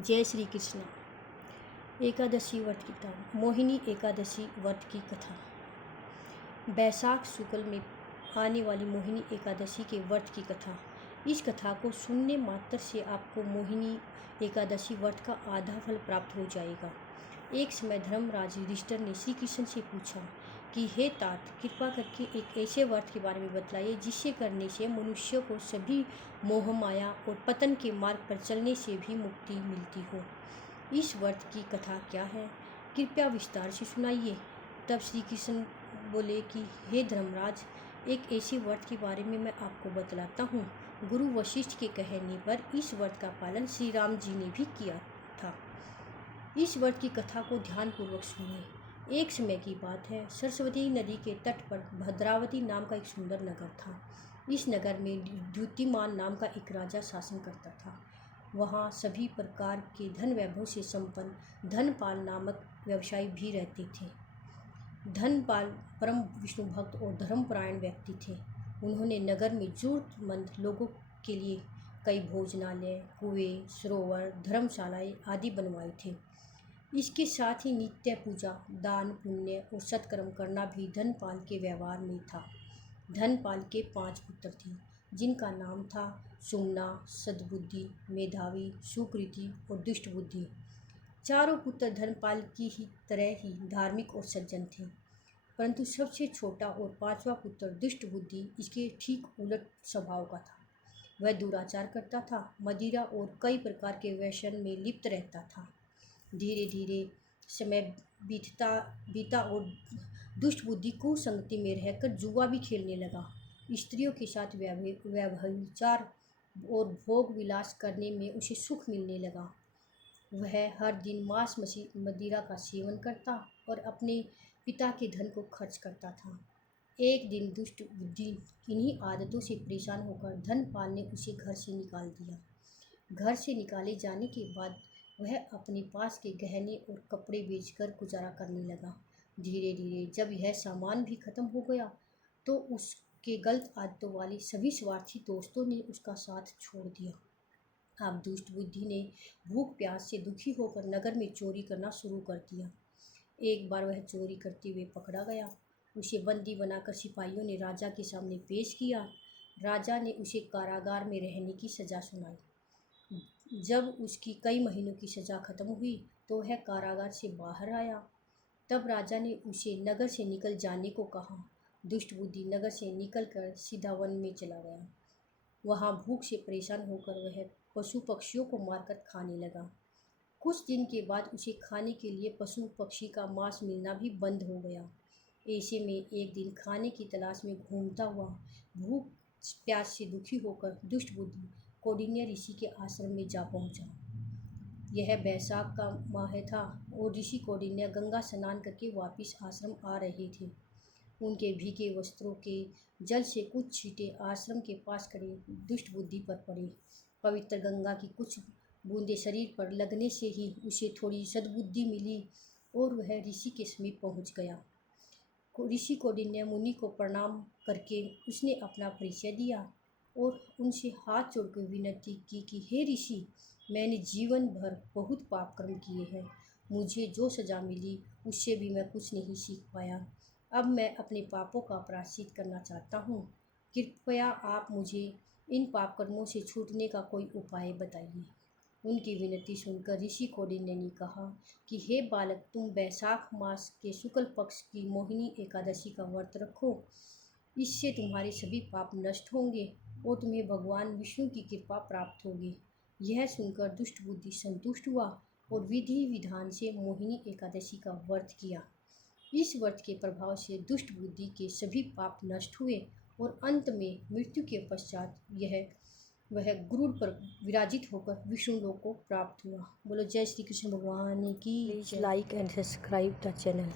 जय श्री कृष्ण। एकादशी व्रत की कथा। मोहिनी एकादशी व्रत की कथा। बैसाख शुक्ल में आने वाली मोहिनी एकादशी के व्रत की कथा। इस कथा को सुनने मात्र से आपको मोहिनी एकादशी व्रत का आधा फल प्राप्त हो जाएगा। एक समय धर्मराज युधिष्ठिर ने श्री कृष्ण से पूछा कि हे तात, कृपा करके एक ऐसे व्रत के बारे में बतलाइए जिससे करने से मनुष्य को सभी मोह माया और पतन के मार्ग पर चलने से भी मुक्ति मिलती हो। इस व्रत की कथा क्या है, कृपया विस्तार से सुनाइए। तब श्री कृष्ण बोले कि हे धर्मराज, एक ऐसे व्रत के बारे में मैं आपको बतलाता हूँ। गुरु वशिष्ठ के कहने पर इस व्रत का पालन श्री राम जी ने भी किया था। इस व्रत की कथा को ध्यानपूर्वक सुनिए। एक समय की बात है, सरस्वती नदी के तट पर भद्रावती नाम का एक सुंदर नगर था। इस नगर में द्युतिमान नाम का एक राजा शासन करता था। वहाँ सभी प्रकार के धन वैभव से संपन्न धनपाल नामक व्यवसायी भी रहते थे। धनपाल परम विष्णु भक्त और धर्मपरायण व्यक्ति थे। उन्होंने नगर में जरूरतमंद लोगों के लिए कई भोजनालय, कुएं, सरोवर, धर्मशालाएं आदि बनवाए थे। इसके साथ ही नित्य पूजा, दान पुण्य और सत्कर्म करना भी धनपाल के व्यवहार में था। धनपाल के 5 पुत्र थे, जिनका नाम था सुमना, सद्बुद्धि, मेधावी, सुकृति और दुष्ट बुद्धि। चारों पुत्र धनपाल की ही तरह ही धार्मिक और सज्जन थे, परंतु सबसे छोटा और 5वां पुत्र दुष्ट बुद्धि इसके ठीक उलट स्वभाव का था। वह दुराचार करता था, मदिरा और कई प्रकार के व्यसन में लिप्त रहता था। धीरे धीरे समय बीता और दुष्ट बुद्धि कुसंगति में रहकर जुआ भी खेलने लगा। स्त्रियों के साथ व्यभिचार और भोग विलास करने में उसे सुख मिलने लगा। वह हर दिन मांस मदिरा का सेवन करता और अपने पिता के धन को खर्च करता था। एक दिन दुष्ट बुद्धि इन्हीं आदतों से परेशान होकर धनपाल ने उसे घर से निकाल दिया। घर से निकाले जाने के बाद वह अपने पास के गहने और कपड़े बेचकर गुजारा करने लगा। धीरे धीरे जब यह सामान भी खत्म हो गया तो उसके गलत आदतों वाले सभी स्वार्थी दोस्तों ने उसका साथ छोड़ दिया। अब दुष्ट बुद्धि ने भूख प्यास से दुखी होकर नगर में चोरी करना शुरू कर दिया। एक बार वह चोरी करते हुए पकड़ा गया। उसे बंदी बनाकर सिपाहियों ने राजा के सामने पेश किया। राजा ने उसे कारागार में रहने की सज़ा सुनाई। जब उसकी कई महीनों की सज़ा खत्म हुई तो वह कारागार से बाहर आया। तब राजा ने उसे नगर से निकल जाने को कहा। दुष्ट बुद्धि नगर से निकलकर सीधा वन में चला गया। वहाँ भूख से परेशान होकर वह पशु पक्षियों को मारकर खाने लगा। कुछ दिन के बाद उसे खाने के लिए पशु पक्षी का मांस मिलना भी बंद हो गया। ऐसे में एक दिन खाने की तलाश में घूमता हुआ भूख प्यास से दुखी होकर दुष्ट बुद्धि कौंडिन्य ऋषि के आश्रम में जा पहुंचा। यह बैसाख का माह था और ऋषि कौंडिन्य गंगा स्नान करके वापिस आश्रम आ रहे थे। उनके भीगे वस्त्रों के जल से कुछ छींटे आश्रम के पास खड़े दुष्ट बुद्धि पर पड़े। पवित्र गंगा की कुछ बूंदे शरीर पर लगने से ही उसे थोड़ी सद्बुद्धि मिली और वह ऋषि के समीप पहुंच गया। ऋषि कौंडिन्य मुनि को प्रणाम करके उसने अपना परिचय दिया और उनसे हाथ जोड़कर विनती की कि हे ऋषि, मैंने जीवन भर बहुत पाप कर्म किए हैं। मुझे जो सज़ा मिली उससे भी मैं कुछ नहीं सीख पाया। अब मैं अपने पापों का प्रायश्चित करना चाहता हूँ। कृपया आप मुझे इन पाप कर्मों से छूटने का कोई उपाय बताइए। उनकी विनती सुनकर ऋषि कौंडिन्य ने कहा कि हे बालक, तुम बैसाख मास के शुक्ल पक्ष की मोहिनी एकादशी का व्रत रखो। इससे तुम्हारे सभी पाप नष्ट होंगे और तुम्हें भगवान विष्णु की कृपा प्राप्त होगी। यह सुनकर दुष्ट बुद्धि संतुष्ट हुआ और विधि विधान से मोहिनी एकादशी का व्रत किया। इस व्रत के प्रभाव से दुष्ट बुद्धि के सभी पाप नष्ट हुए और अंत में मृत्यु के पश्चात वह गरुड़ पर विराजित होकर विष्णु लोक को प्राप्त हुआ। बोलो जय श्री कृष्ण भगवान की। Please like and subscribe the channel.